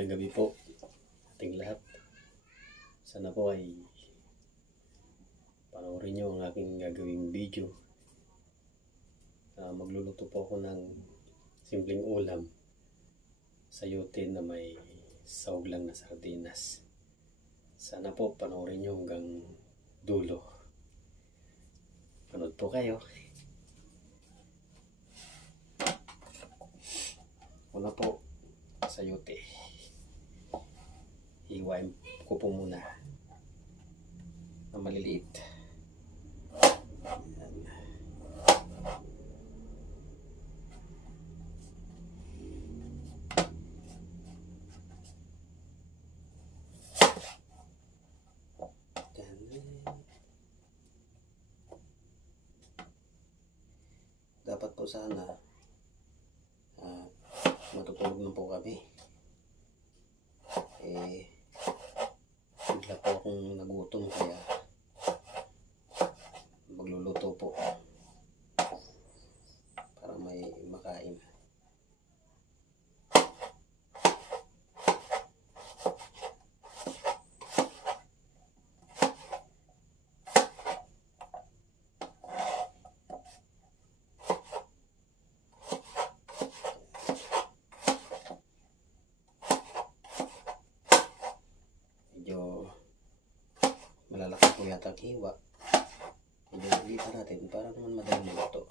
Magandang gabi po ating lahat. Sana po ay panoorin nyo ang aking gagawing video. Magluluto po ako ng simpleng ulam, sayote na may sahog lang na sardinas. Sana po panoorin nyo hanggang dulo. Panood po kayo. Una po, sayote. Hiwain ko po muna na maliliit. Ayan. Dapat po sana matutulog na po kami. Bigla po akong nagutom kaya magluluto po para may makain. Malalaki po yata ang hiwa. Ililitan natin para naman madaling luto.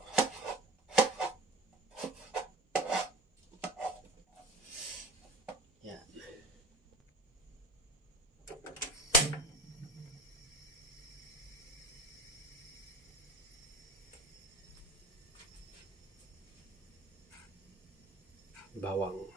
Yan. Bawang.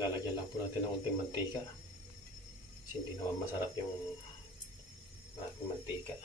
Lalagyan lang po natin ng unting mantika kasi hindi naman masarap yung maraming mantika.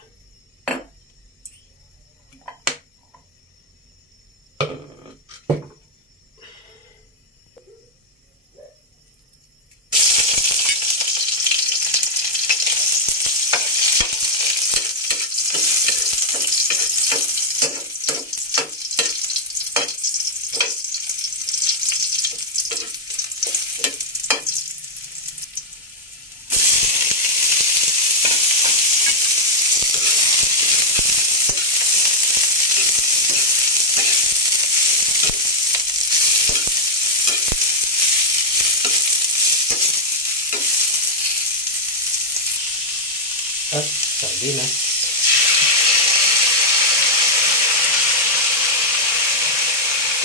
At sardinas.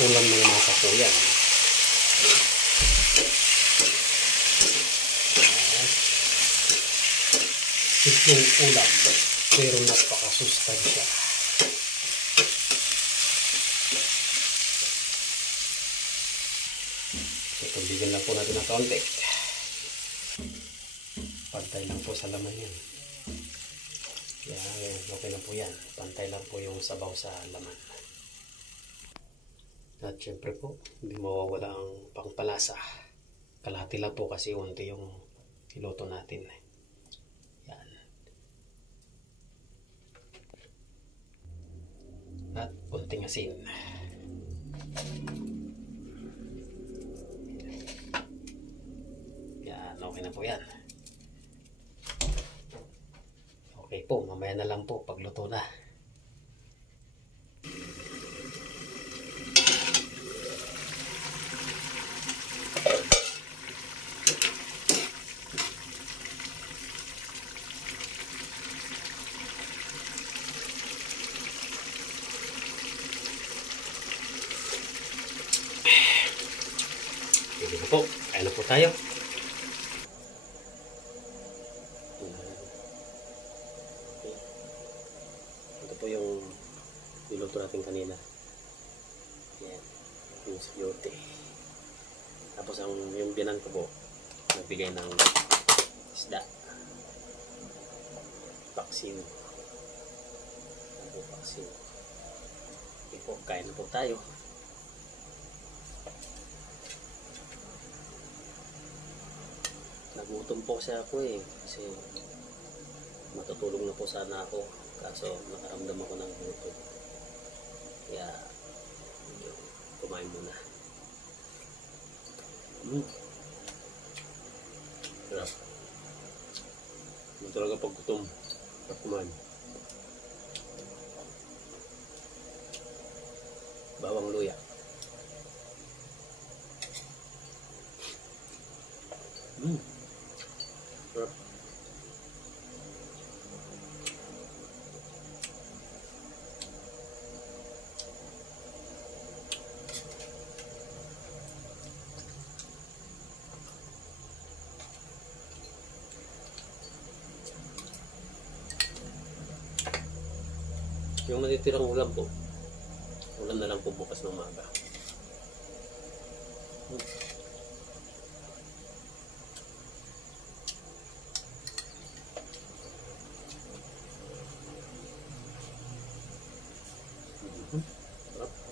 Ulam ng masa po yan. Simpleng ulam pero napakasustansya. Tutubigan lang po natin ng kaunti. Pantay lang po sa laman yan. Yan, okay na po yan. Pantay lang po yung sabaw sa laman. At syempre po, hindi mawawala ang pangpalasa. Kalahati lang po kasi unti yung iluto natin. Yan. At unting asin. Yan, okay na po yan. Okay po, mamaya na lang po pagluto na. Sige na po, kaya na po tayo. Po yung niluto natin kanina. Yan, yung sayote. Tapos yung binan ko po nagbigay ng isda, paksin. Paksin. Okay po, kain na po tayo. Nagutom po kasi ako kasi Matutulog na po sana ako. Kaso nakaramdam ako ng gutom. Kaya kumain muna. Sarap. Hindi talaga pag gutom. At kumain. Bawang luya. Sarap. Yung natitirang ulam po, ulam na lang po bukas ng umaga. Sarap.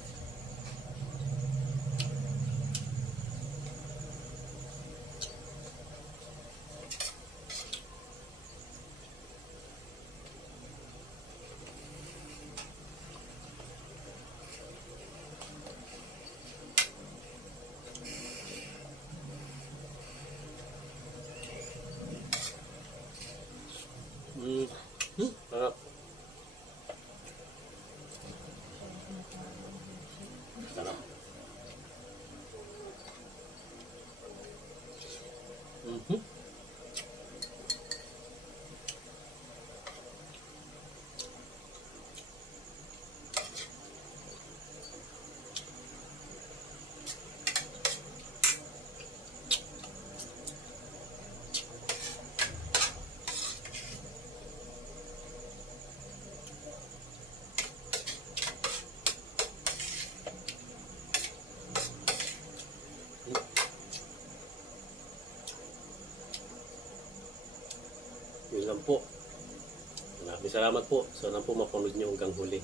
Sarap. Sarap. Yun lang po. Maraming salamat po. Sana po mapanood nyo hanggang huli.